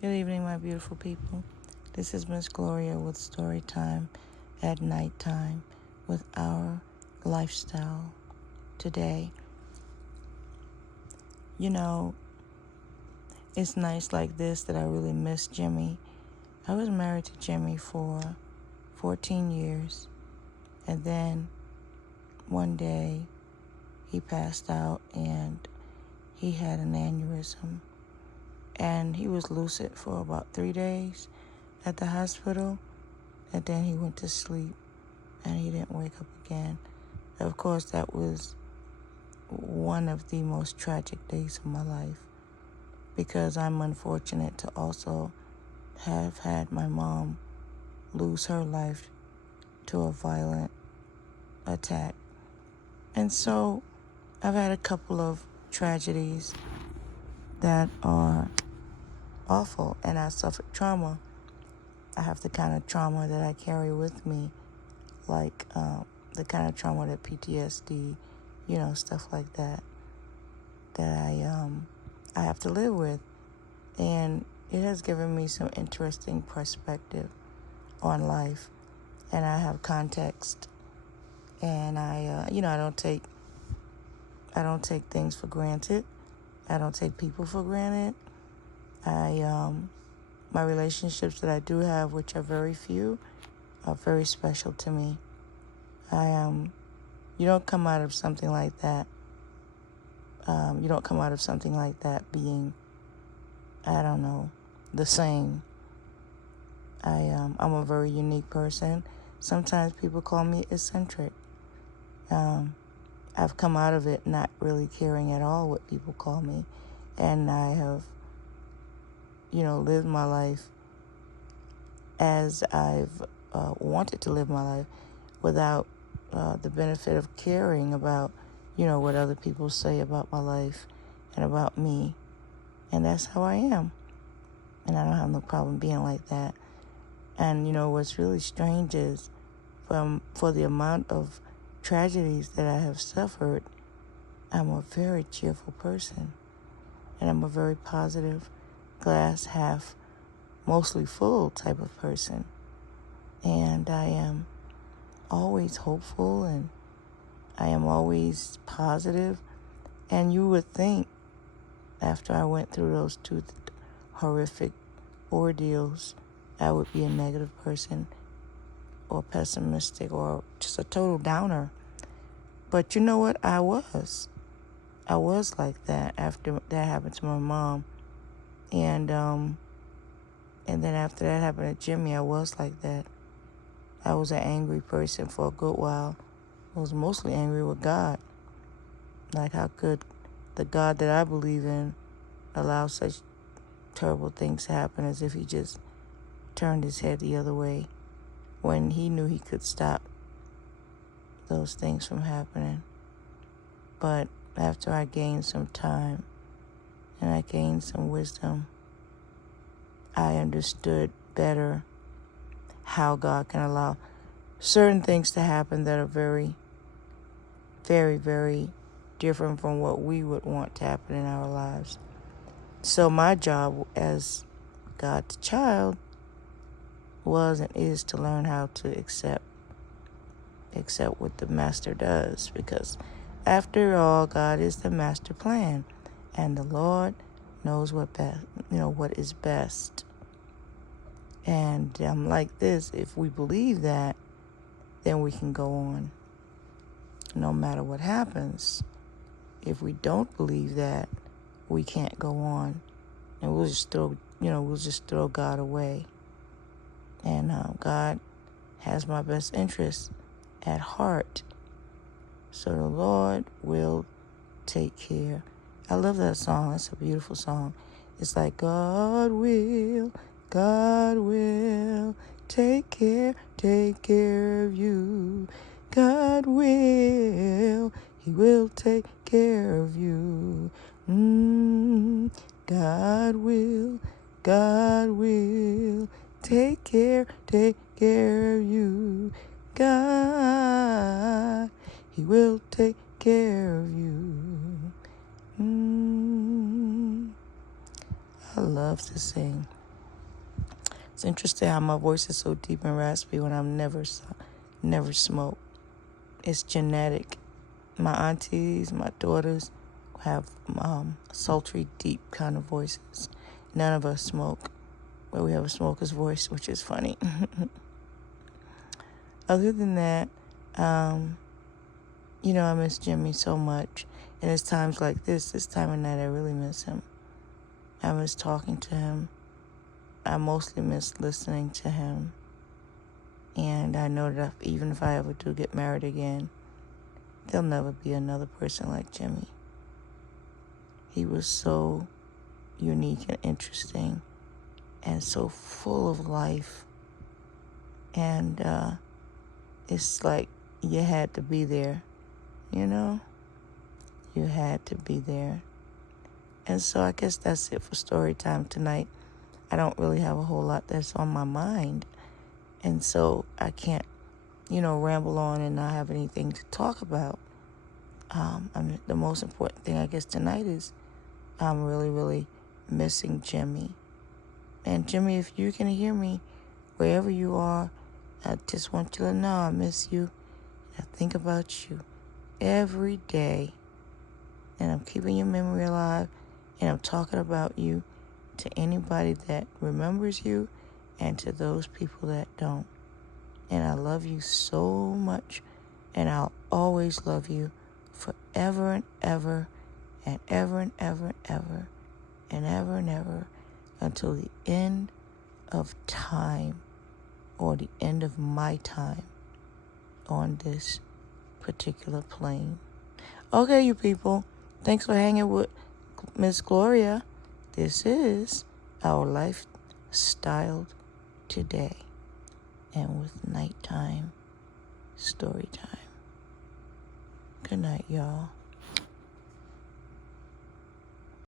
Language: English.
Good evening, my beautiful people. This is Miss Gloria with Storytime at nighttime with our lifestyle today. You know, it's nights like this that I really miss Jimmy. I was married to Jimmy for 14 years, and then one day he passed out and he had an aneurysm. And he was lucid for about 3 days at the hospital, and then he went to sleep and he didn't wake up again. Of course, that was one of the most tragic days of my life because I'm unfortunate to also have had my mom lose her life to a violent attack. And so I've had a couple of tragedies that are awful, and I suffered trauma. I have the kind of trauma that I carry with me, like the kind of trauma that PTSD, stuff like that I have to live with. And it has given me some interesting perspective on life, and I have context, and I don't take things for granted. I don't take people for granted. My relationships that I do have, which are very few, are very special to me. You don't come out of something like that. You don't come out of something like that being, the same. I'm a very unique person. Sometimes people call me eccentric. I've come out of it not really caring at all what people call me, and I have lived my life as I've wanted to live my life without the benefit of caring about, what other people say about my life and about me. And that's how I am. And I don't have no problem being like that. And, what's really strange is for the amount of tragedies that I have suffered, I'm a very cheerful person. And I'm a very positive, glass half, mostly full type of person. And I am always hopeful, and I am always positive. And you would think after I went through those two horrific ordeals, I would be a negative person or pessimistic or just a total downer. But you know what? I was like that after that happened to my mom. And then after that happened to Jimmy, I was like that. I was an angry person for a good while. I was mostly angry with God. Like, how could the God that I believe in allow such terrible things to happen, as if he just turned his head the other way when he knew he could stop those things from happening. But after I gained some time and I gained some wisdom, I understood better how God can allow certain things to happen that are very, very, very different from what we would want to happen in our lives. So my job as God's child was and is to learn how to accept what the master does, because after all, God is the master plan, and the Lord knows what is best. And I'm like this: if we believe that, then we can go on no matter what happens. If we don't believe that, we can't go on, and we'll just throw God away. And God has my best interest at heart, so the Lord will take care. I love that song. It's a beautiful song. It's like, God will take care of you. God will, he will take care of you. God will take care of you. God, he will take care of you. I love to sing. It's interesting how my voice is so deep and raspy when I'm never smoke. It's genetic. My aunties, my daughters have sultry, deep kind of voices. None of us smoke, but we have a smoker's voice, which is funny. Other than that, I miss Jimmy so much. And it's times like this time of night, I really miss him. I miss talking to him. I mostly miss listening to him. And I know that even if I ever do get married again, there'll never be another person like Jimmy. He was so unique and interesting and so full of life. And it's like you had to be there, You had to be there. And so I guess that's it for story time tonight. I don't really have a whole lot that's on my mind. And so I can't, ramble on and not have anything to talk about. The most important thing, I guess, tonight is I'm really, really missing Jimmy. And Jimmy, if you can hear me, wherever you are, I just want you to know I miss you. I think about you every day. And I'm keeping your memory alive. And I'm talking about you to anybody that remembers you and to those people that don't. And I love you so much. And I'll always love you forever and ever and ever and ever and ever and ever and ever until the end of time or the end of my time on this particular plane. Okay, you people. Thanks for hanging with Miss Gloria. This is our lifestyle today. And with nighttime story time. Good night, y'all.